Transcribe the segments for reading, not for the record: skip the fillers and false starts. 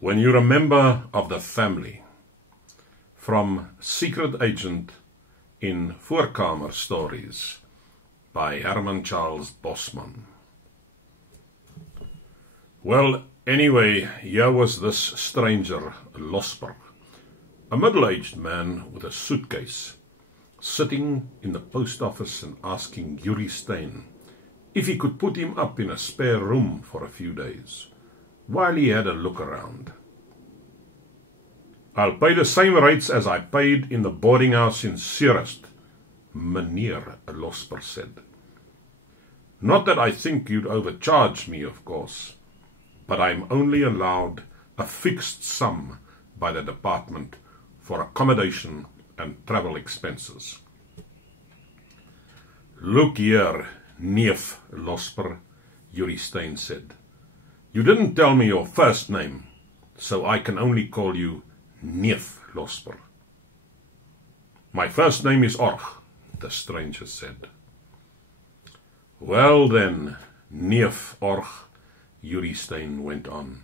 When you're a member of the family, from Secret Agent in Voorkamer Stories by Herman Bosman. Well, anyway, here was this stranger, Losper, a middle-aged man with a suitcase, sitting in the post office and asking Yuri Stein if he could put him up in a spare room for a few days, while he had a look around. "I'll pay the same rates as I paid in the boarding house in Zeerust," Meneer Losper said. "Not that I think you'd overcharge me, of course, but I'm only allowed a fixed sum by the department for accommodation and travel expenses." "Look here, Neef Losper," Yuri Stein said. "You didn't tell me your first name, so I can only call you Neef Losper." "My first name is Org," the stranger said. "Well then, Neef Org," Yuri Stein went on.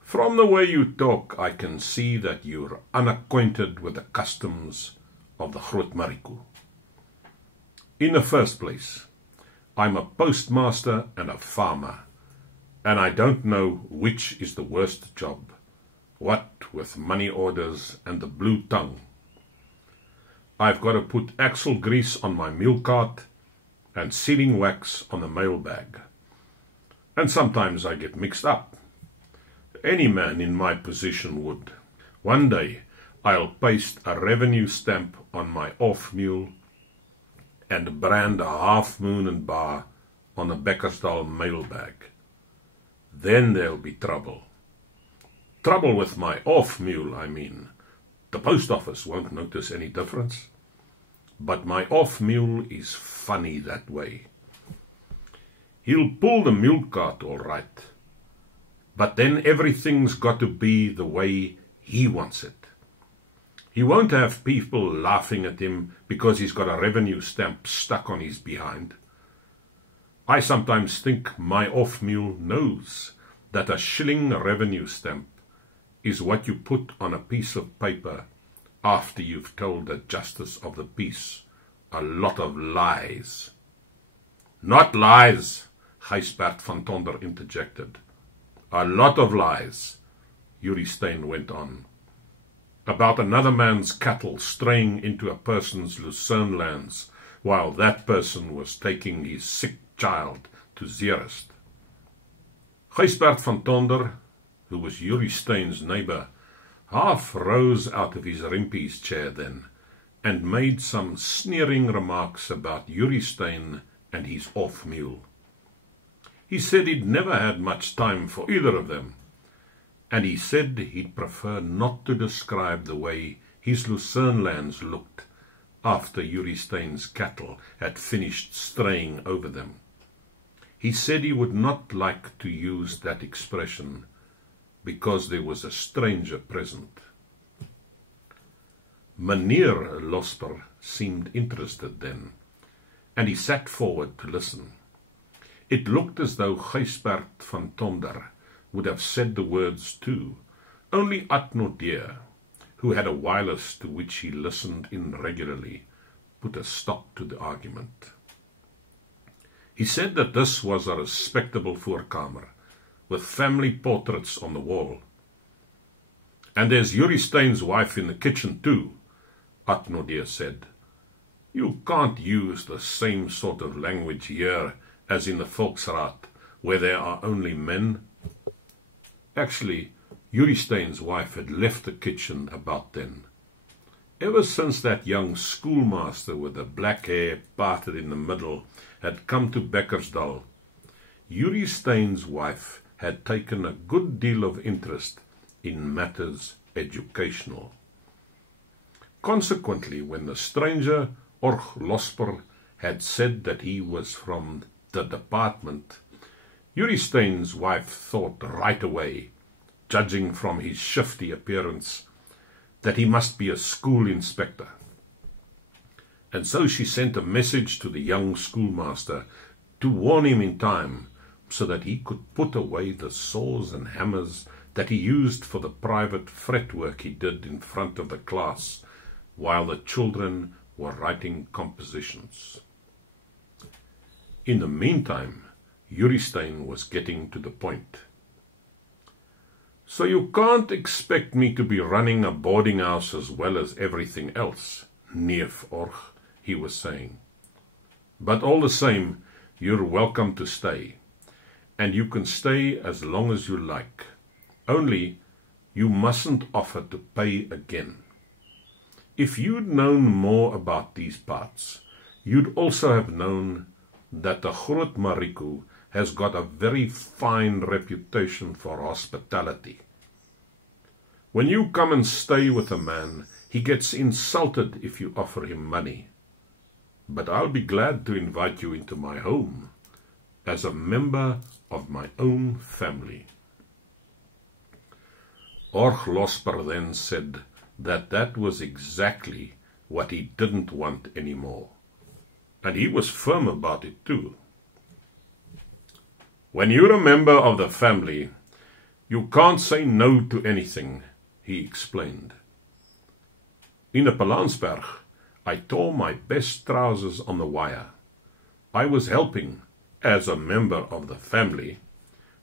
"From the way you talk, I can see that you're unacquainted with the customs of the Groot Mariku. In the first place, I'm a postmaster and a farmer, and I don't know which is the worst job, what with money orders and the blue tongue. I've got to put axle grease on my mule cart and sealing wax on the mailbag, and sometimes I get mixed up. Any man in my position would. One day I'll paste a revenue stamp on my off mule and brand a half moon and bar on the Beckersdal mailbag. Then there'll be trouble. Trouble with my off mule, I mean. The post office won't notice any difference. But my off mule is funny that way. He'll pull the mule cart all right, but then everything's got to be the way he wants it. He won't have people laughing at him because he's got a revenue stamp stuck on his behind. I sometimes think my off mule knows that a shilling revenue stamp is what you put on a piece of paper after you've told the justice of the peace a lot of lies." "Not lies," Gijsbert van Tonder interjected. "A lot of lies," Yuri Stein went on, "about another man's cattle straying into a person's Lucerne lands while that person was taking his sick child to Zeerust." Gijsbert van Tonder, who was Yuri Stein's neighbor, half rose out of his rimpies chair then, and made some sneering remarks about Yuri Stein and his off mule. He said he'd never had much time for either of them, and he said he'd prefer not to describe the way his Lucerne lands looked after Yuri Stein's cattle had finished straying over them. He said he would not like to use that expression because there was a stranger present. Meneer Losper seemed interested then, and he sat forward to listen. It looked as though Gijsbert van Tonder would have said the words too, only Atnodeer, who had a wireless to which he listened in regularly, put a stop to the argument. He said that this was a respectable Voorkamer, with family portraits on the wall. "And there's Yuri Stein's wife in the kitchen too," Atnodeer said. "You can't use the same sort of language here as in the Volksraad, where there are only men." Actually, Yuri Stein's wife had left the kitchen about then. Ever since that young schoolmaster with the black hair parted in the middle had come to Beckersdal, Yuri Stein's wife had taken a good deal of interest in matters educational. Consequently, when the stranger, Org Losper, had said that he was from the department, Yuri Stein's wife thought right away, judging from his shifty appearance, that he must be a school inspector. And so she sent a message to the young schoolmaster to warn him in time, so that he could put away the saws and hammers that he used for the private fretwork he did in front of the class while the children were writing compositions. In the meantime, Juristijn was getting to the point. "So you can't expect me to be running a boarding house as well as everything else, Neef Org," he was saying. "But all the same, you're welcome to stay. And you can stay as long as you like. Only, you mustn't offer to pay again. If you'd known more about these parts, you'd also have known that the Groot Mariku has got a very fine reputation for hospitality. When you come and stay with a man, he gets insulted if you offer him money. But I'll be glad to invite you into my home as a member of my own family." Org Losper then said that that was exactly what he didn't want anymore. And he was firm about it too. "When you're a member of the family, you can't say no to anything," he explained. "In the Palansberg, I tore my best trousers on the wire. I was helping, as a member of the family,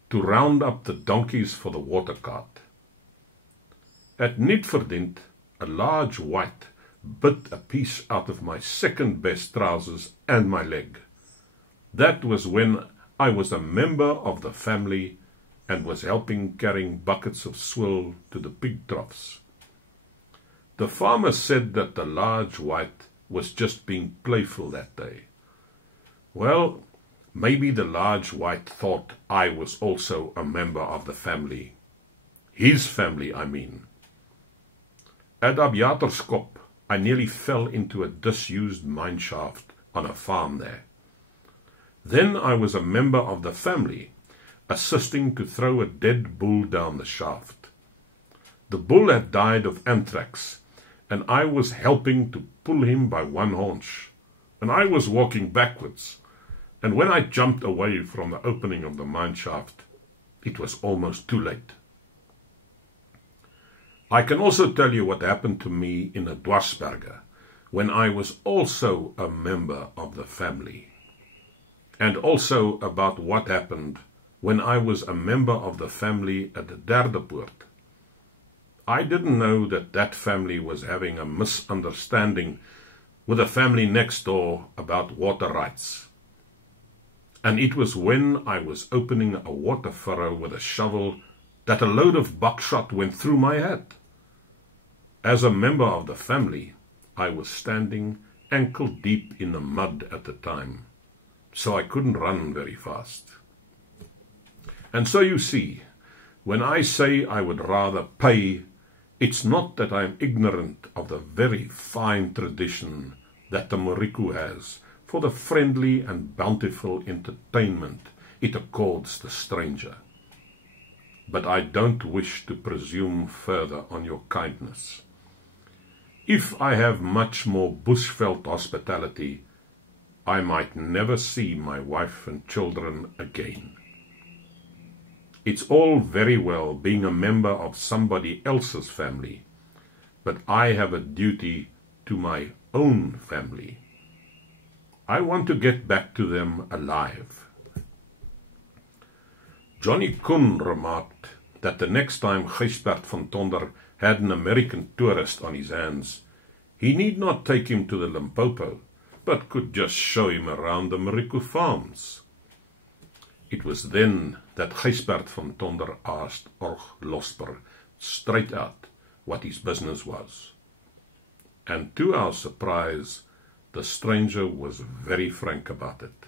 to round up the donkeys for the water cart. At Nitverdient, a large white bit a piece out of my second best trousers and my leg. That was when I was a member of the family and was helping carrying buckets of swill to the pig troughs. The farmer said that the large white was just being playful that day. Well, maybe the large white thought I was also a member of the family. His family, I mean. At Abjaterskop, I nearly fell into a disused mine shaft on a farm there. Then I was a member of the family, assisting to throw a dead bull down the shaft. The bull had died of anthrax, and I was helping to pull him by one haunch, and I was walking backwards, and when I jumped away from the opening of the mine shaft, it was almost too late. I can also tell you what happened to me in a Dwarsberger, when I was also a member of the family, and also about what happened when I was a member of the family at the Derdepoort. I didn't know that that family was having a misunderstanding with the family next door about water rights. And it was when I was opening a water furrow with a shovel that a load of buckshot went through my head. As a member of the family, I was standing ankle deep in the mud at the time, so I couldn't run very fast. And so you see, when I say I would rather pay, it's not that I am ignorant of the very fine tradition that the Mariku has for the friendly and bountiful entertainment it accords the stranger. But I don't wish to presume further on your kindness. If I have much more bushveld hospitality, I might never see my wife and children again. It's all very well being a member of somebody else's family, but I have a duty to my own family. I want to get back to them alive." Johnny Kuhn remarked that the next time Gijsbert van Tonder had an American tourist on his hands, he need not take him to the Limpopo, but could just show him around the Mariku farms. It was then that Gijsbert van Tonder asked Org Losper straight out what his business was. And to our surprise, the stranger was very frank about it.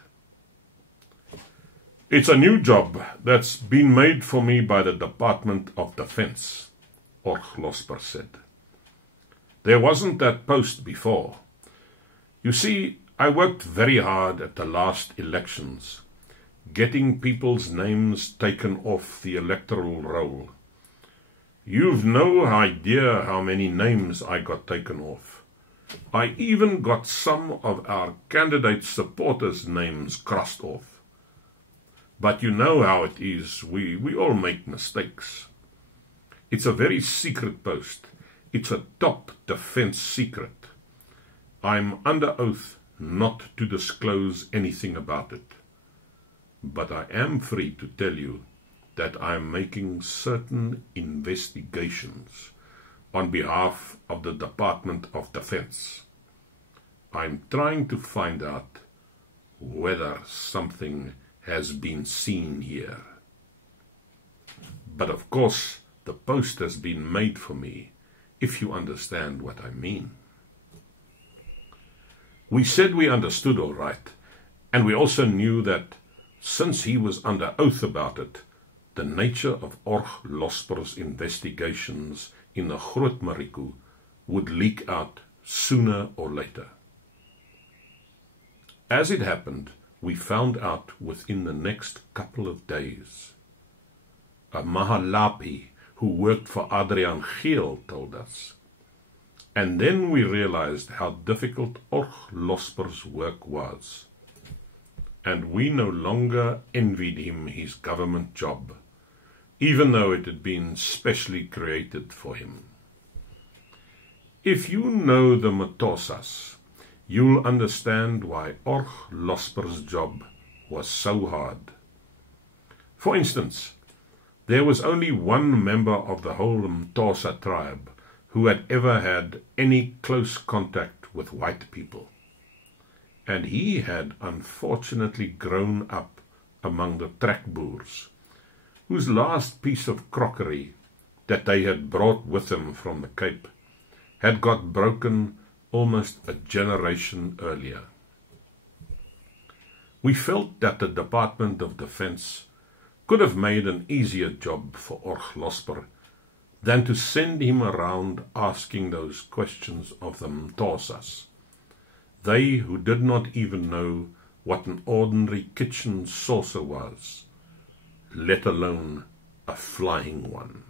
"It's a new job that's been made for me by the Department of Defense," Org Losper said. "There wasn't that post before. You see, I worked very hard at the last elections, getting people's names taken off the electoral roll. You've no idea how many names I got taken off. I even got some of our candidate supporters' names crossed off. But you know how it is, we all make mistakes. It's a very secret post. It's a top defense secret. I'm under oath not to disclose anything about it. But I am free to tell you that I am making certain investigations on behalf of the Department of Defense. I'm trying to find out whether something has been seen here. But of course, the post has been made for me, if you understand what I mean. We said we understood all right, and we also knew that since he was under oath about it, the nature of Org Losper's investigations in the Groot Mariku would leak out sooner or later. As it happened, we found out within the next couple of days. A Mahalapi who worked for Adrian Geel told us. And then we realized how difficult Org Losper's work was. And we no longer envied him his government job, even though it had been specially created for him. If you know the Matosas, you'll understand why Org Losper's job was so hard. For instance, there was only one member of the whole Mtosa tribe who had ever had any close contact with white people. And he had unfortunately grown up among the trekboers, whose last piece of crockery that they had brought with them from the Cape had got broken almost a generation earlier. We felt that the Department of Defense could have made an easier job for Org Losper than to send him around asking those questions of the Mtosas, they who did not even know what an ordinary kitchen saucer was, let alone a flying one.